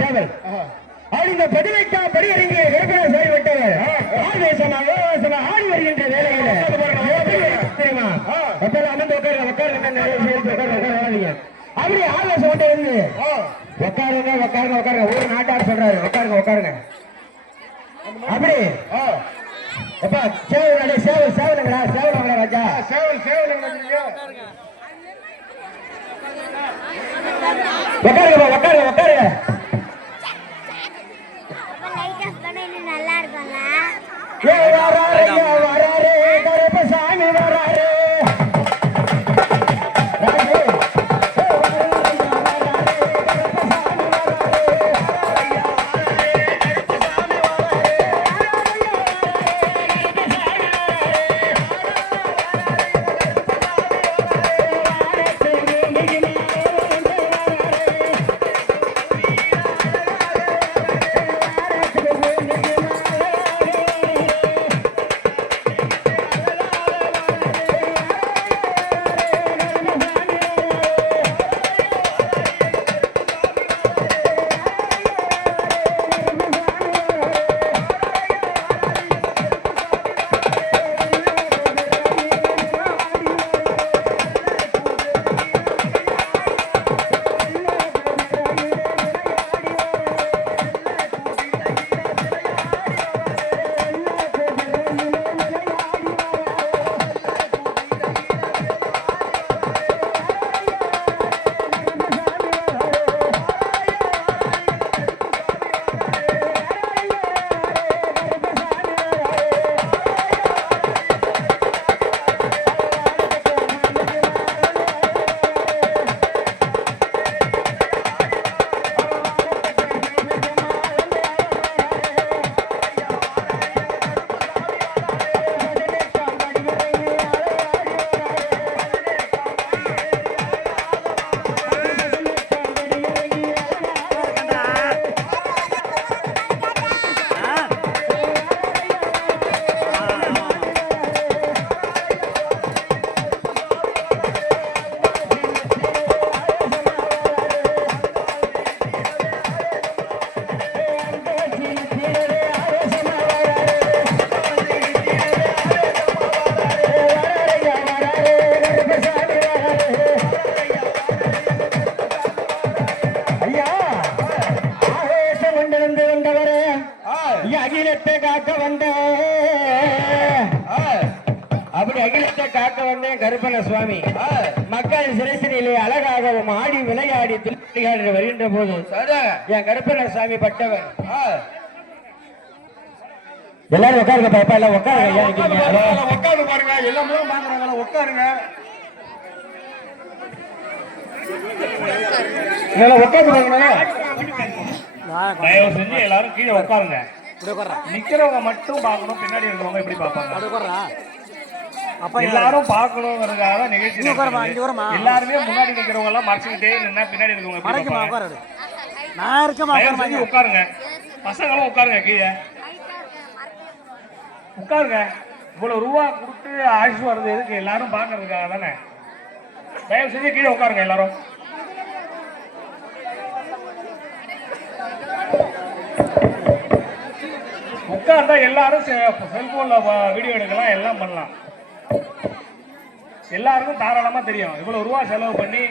சேவல் இந்த 18ஆம் படி இறங்கிய விற்பனை செய்யப்பட்டவர் ஆவேசமாக ஆடி வருகின்ற வேலையில தெரியுமா அமர்ந்து உட்காருங்க அப்படி ஆவேசம் கொண்டு வந்து உட்காருங்க ஒரு நாட்டார் சொல்றாரு உட்காருங்க அப்படி எப்பா சேவலுங்களா ராஜா உட்காருங்க நல்லா இருக்காங்க கருப்பசாமி வராரு அகிலத்தை காக்க வந்தேன் அப்படி அகிலத்தை காக்க வந்தேன் கருப்பண்ண சுவாமி மக்கள் சிறைசிலே அழகாகவும் ஆடி விளையாடி திருப்தியாடி வருகின்ற போது என் கருப்பண்ண சுவாமி பட்டவர் எல்லாரும் உட்காருங்க பாப்பா எல்லாம் உட்காருங்க உட்காரு பாருங்க எல்லாம் பாக்குறாங்க உட்காருங்க உட்காந்து பாருங்க தயவு செஞ்சு எல்லாரும் கீழே உட்காருங்க நிக்கிறவங்க மட்டும் பார்க்கணும் பின்னாடி இருக்கிறவங்க எப்படி பார்ப்பாங்க எல்லாரும் பார்க்கணுங்கிறதுக்காக நிகழ்ச்சி எல்லாருமே முன்னாடி நிக்கிறவங்க எல்லாம் மறைச்சுக்கிட்டே நின்னா பின்னாடி இருக்கிறவங்க உட்காருங்க பசங்களும் உட்காருங்க கீழே உட்காருங்க இவ்வளவு ரூபா கொடுத்து ஆயுஷ் வர்றது எதுக்கு எல்லாரும் பார்க்கறதுக்காக தானே தயவு செஞ்சு கீழே உட்காருங்க எல்லாரும் உட்கார்ந்தா எல்லாரும் செல்போன்ல வீடியோ எடுக்கலாம் எல்லாம் பண்ணலாம் எல்லாருக்கும் தாராளமா தெரியும் இவ்வளவு ரூபா செலவு பண்ணி